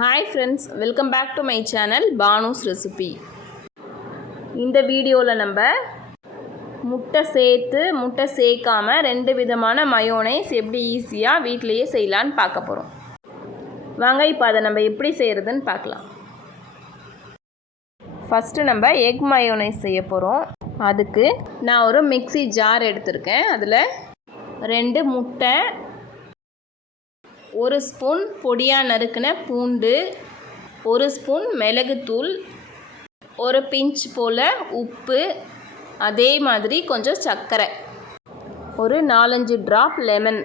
Hi friends, welcome back to my channel Banu's Recipe. இந்த வீடியோவில் நம்ம முட்டை சேர்க்காமல் ரெண்டு விதமான மயோனைஸ் எப்படி ஈஸியாக வீட்டிலையே செய்யலான்னு பார்க்க போகிறோம். வாங்க இப்போ அதை நம்ம எப்படி செய்கிறதுன்னு பார்க்கலாம். ஃபஸ்ட்டு நம்ம எக் மயோனைஸ் செய்ய போகிறோம். அதுக்கு நான் ஒரு மிக்ஸி ஜார் எடுத்திருக்கேன். அதில் 2 முட்டை, 1 ஸ்பூன் பொடியாக நறுக்கின பூண்டு, 1 ஸ்பூன் மிளகுத்தூள், ஒரு பிஞ்ச் போல் உப்பு, அதே மாதிரி கொஞ்சம் சர்க்கரை, ஒரு 4-5 ட்ராப் லெமன்,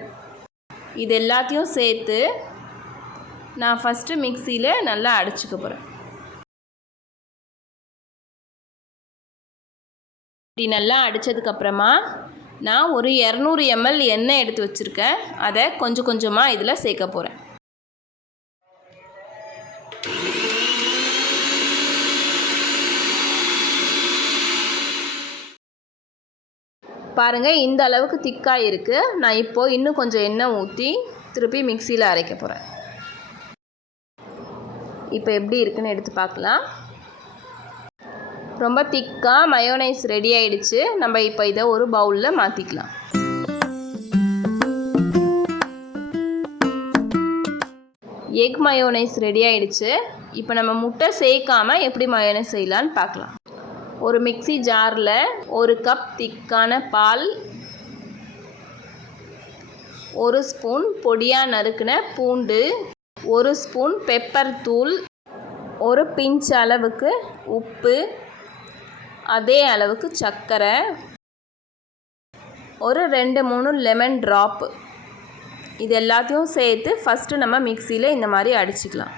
இது எல்லாத்தையும் சேர்த்து நான் ஃபஸ்ட்டு மிக்சியில் நல்லா அடிச்சுக்க போகிறேன். இப்படி நல்லா அடித்ததுக்கப்புறமா நான் ஒரு 200 ml எண்ணெய் எடுத்து வச்சுருக்கேன். அதை கொஞ்சம் கொஞ்சமாக இதில் சேர்க்க போகிறேன். பாருங்கள், இந்த அளவுக்கு திக்காக இருக்குது. நான் இப்போது இன்னும் கொஞ்சம் எண்ணெய் ஊற்றி திருப்பி மிக்சியில் அரைக்க போகிறேன். இப்போ எப்படி இருக்குன்னு எடுத்து பார்க்கலாம். ரொம்ப திக்காக மயோனைஸ் ரெடி ஆகிடுச்சு. நம்ம இப்போ இதை ஒரு பவுலில் மாற்றிக்கலாம். எக் மயோனைஸ் ரெடி ஆகிடுச்சு. இப்போ நம்ம முட்டை சேர்க்காமல் எப்படி மயோனைஸ் செய்யலான்னு பார்க்கலாம். ஒரு மிக்ஸி ஜாரில் 1 கப் திக்கான பால், 1 ஸ்பூன் பொடியாக நறுக்கின பூண்டு, 1 ஸ்பூன் பெப்பர் தூள், ஒரு பிஞ்ச் அளவுக்கு உப்பு, அதே அளவுக்கு சர்க்கரை, ஒரு 2-3 லெமன் ட்ராப்பு, இது எல்லாத்தையும் சேர்த்து ஃபஸ்ட்டு நம்ம மிக்சியில் இந்த மாதிரி அடிச்சுக்கலாம்.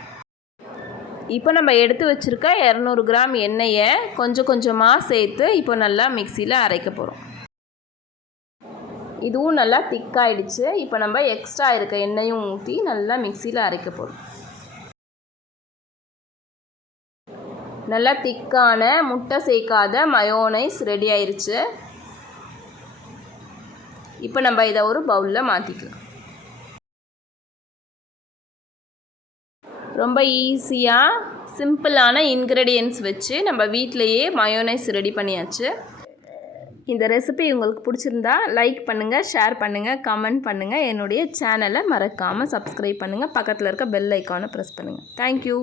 இப்போ நம்ம எடுத்து வச்சுருக்க 200 கிராம் எண்ணெயை கொஞ்சம் கொஞ்சமாக சேர்த்து இப்போ நல்லா மிக்சியில் அரைக்க போகிறோம். இதுவும் நல்லா திக்காயிடுச்சு. இப்போ நம்ம எக்ஸ்ட்ரா இருக்க எண்ணெயும் ஊற்றி நல்லா மிக்சியில் அரைக்க போகிறோம். நல்லா திக்கான முட்டை சேர்க்காத மயோனைஸ் ரெடி ஆயிடுச்சு. இப்போ நம்ம இதை ஒரு பவுலில் மாற்றிக்கலாம். ரொம்ப ஈஸியாக சிம்பிளான இன்க்ரெடியன்ட்ஸ் வச்சு நம்ம வீட்டிலையே மயோனைஸ் ரெடி பண்ணியாச்சு. இந்த ரெசிபி உங்களுக்கு பிடிச்சிருந்தா லைக் பண்ணுங்கள், ஷேர் பண்ணுங்கள், கமெண்ட் பண்ணுங்கள். என்னுடைய சேனலை மறக்காமல் சப்ஸ்கிரைப் பண்ணுங்கள். பக்கத்தில் இருக்க பெல் ஐக்கானை ப்ரெஸ் பண்ணுங்கள். தேங்க்யூ.